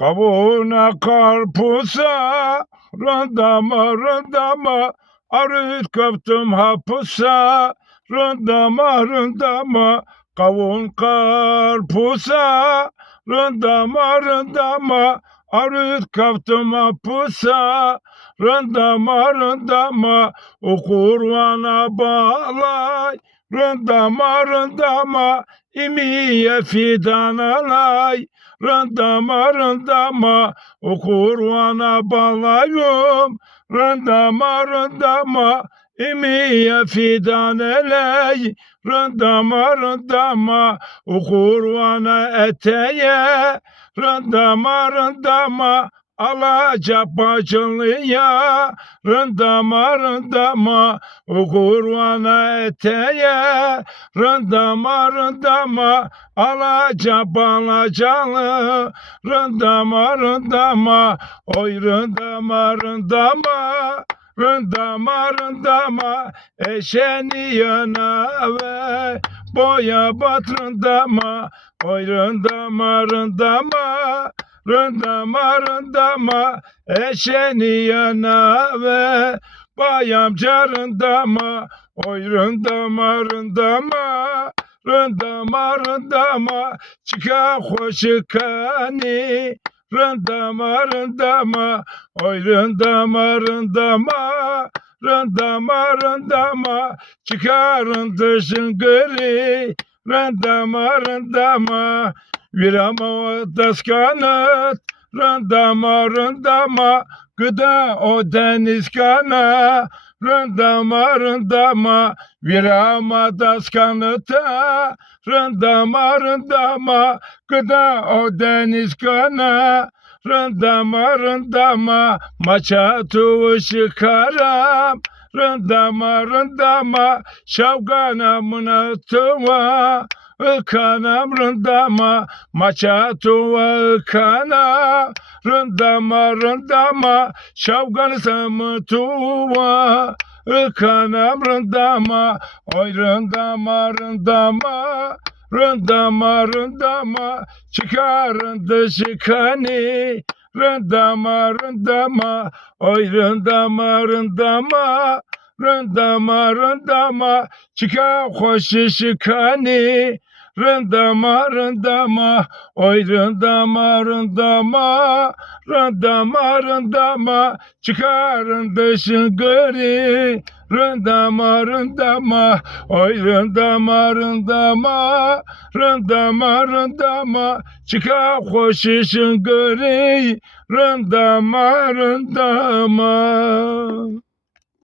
Kavuna karpuza, randama randama, arıt kaptım hapusa, randama randama, kavun karpuza, randama randama, arıt kaptım hapusa, randama randama, o kurvana bağlay, randama randama, imiye fidan alay, randama randama, o kurvana bağlayım, randama randama, imiye fidan eley, randama randama, o kurvana eteye, randama randama, alacak bacılıya, randama randama, o kurvana eteye, randama randama, alacak balacalı, randama randama, oy randama randama, randama, eşeni yana ve boya batrındama, oy randama randama, randama randama, eşeni yana ve bayam carındama, oy randama randama, randama randama, çıka hoşu kani, randama randama, oy randama randama, randama randama, çıkarın dışın gri, randama randama, virama daskanat, randama randama, gıda o deniz kana, randama randama, virama daskanata, randama randama, gıda o deniz kana, randama randama, maça tuvuşu karam, randama randama, şavgana mına tuva, kanam randama, maça tuva kana, randama randama, şavganı samı tuva, kanam randama, oy randama randama, randama randama, çıkarın dışı kani, randama randama, oy randama randama, randama randama, çıkar hoşu kani, randama randama, oy randama randama, randama randama, çıkarın dışın gri, randama randama, oy randama randama, randama randama, çıkar hoşu gri, randama randama.